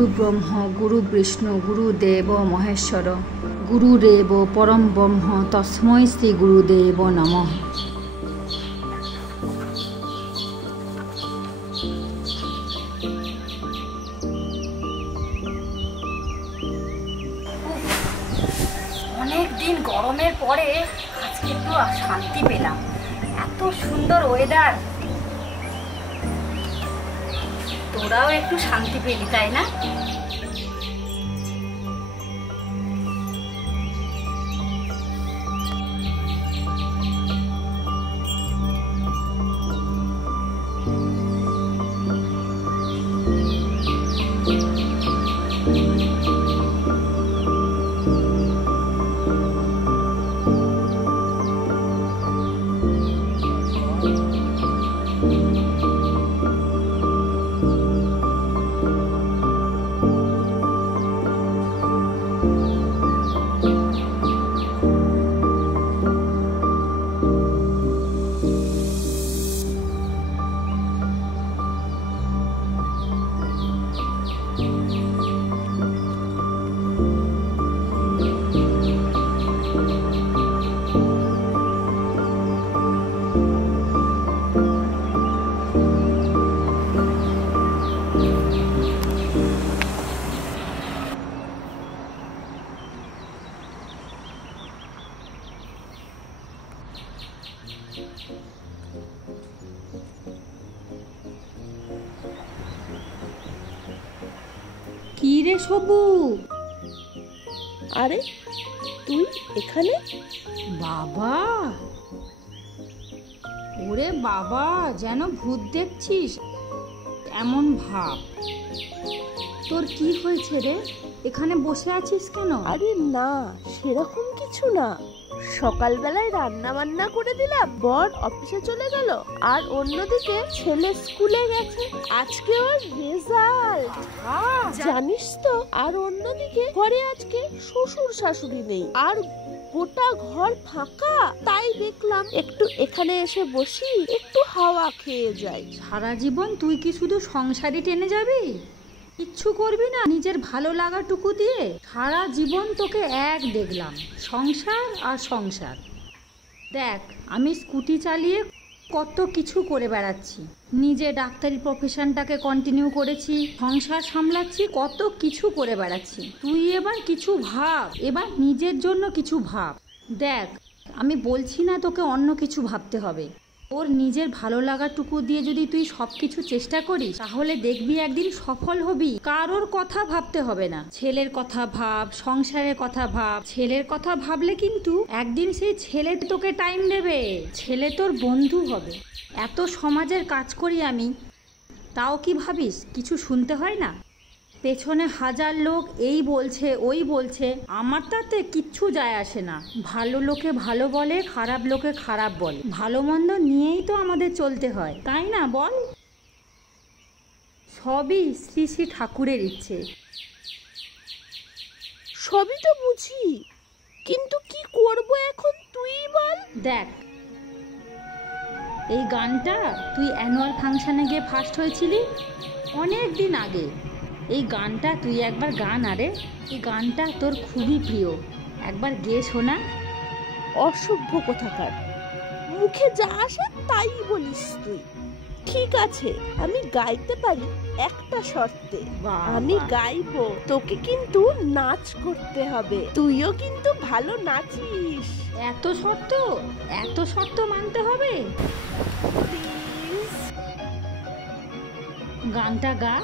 গুরু ব্রহ্ম গুরু বিষ্ণু গুরুদেব মহেশ্বর গুরুরেব পরম ব্রহ্ম তস্मै শ্রী গুরুদেব নমঃ। অনেক দিন গরমের পরে আজকে একটু শান্তি পেলাম। এত সুন্দর ওয়েদার, তোরাও একটু শান্তি পেলি তাই না? কি রে সবু? আরে তুই এখানে? বাবা, ওরে বাবা, যেন ভূত দেখছিস এমন ভাব। তোর কি হয়েছে রে? এখানে বসে আছিস কেন? আরে না, সেরকম কিছু না। সকালবেলায় রান্না বান্না করে দিলাম, বর অফিসে চলে গেল, আর অন্যদিকে ছেলে স্কুলে গেছে। আজকে ওর রেজাল্ট, জানিস তো। আর অন্যদিকে ঘরে আজকে শ্বশুর শাশুড়ি নেই, আর গোটা ঘর ফাঁকা। তাই দেখলাম একটু এখানে এসে বসি, একটু হাওয়া খেয়ে যাই। সারা জীবন তুই কি শুধু সংসারই টেনে যাবি? কিচ্ছু করবি না নিজের ভালো লাগাটুকু দিয়ে? সারা জীবন তোকে এক দেখলাম, সংসার আর সংসার। দেখ, আমি স্কুটি চালিয়ে কত কিছু করে বেড়াচ্ছি, নিজে ডাক্তারি প্রফেশনটাকে কন্টিনিউ করেছি, সংসার সামলাচ্ছি, কত কিছু করে বেড়াচ্ছি। তুই এবার কিছু ভাব, এবার নিজের জন্য কিছু ভাব। দেখ, আমি বলছি না তোকে অন্য কিছু ভাবতে হবে। ওর নিজের ভালো লাগাটুকু দিয়ে যদি তুই সব কিছু চেষ্টা করিস, তাহলে দেখবি একদিন সফল হবি। কারোর কথা ভাবতে হবে না। ছেলের কথা ভাব, সংসারের কথা ভাব। ছেলের কথা ভাবলে কিন্তু একদিন সেই ছেলে তোকে টাইম দেবে, ছেলে তোর বন্ধু হবে। এত সমাজের কাজ করি আমি, তাও কি ভাবিস কিছু শুনতে হয় না? পেছনে হাজার লোক এই বলছে ওই বলছে, আমার তাতে কিচ্ছু যায় আসে না। ভালো লোকে ভালো বলে, খারাপ লোকে খারাপ বলে, ভালো মন্দ নিয়েই তো আমাদের চলতে হয়, তাই না বল? সবই শ্রী শ্রী ঠাকুরের ইচ্ছে। সবই তো বুঝি, কিন্তু কি করব এখন তুই বল। দেখ, এই গানটা তুই অ্যানুয়াল ফাংশনে গিয়ে ফার্স্ট হয়েছিলি অনেক দিন আগে। এই গানটা তুই একবার গান। আরে এই গানটা তোর খুবই প্রিয়, একবার গেয়ে শোনা। অসভ্য কোথাকার, মুখে যা আসে তাই বলিস তুই। ঠিক আছে, আমি গাইতে পারি, একটা শর্তে। আমি গাইবো, তোকে কিন্তু নাচ করতে হবে। তুইও কিন্তু ভালো নাচিস। এত শর্ত? এত শর্ত মানতে হবে? প্লিজ গানটা গা।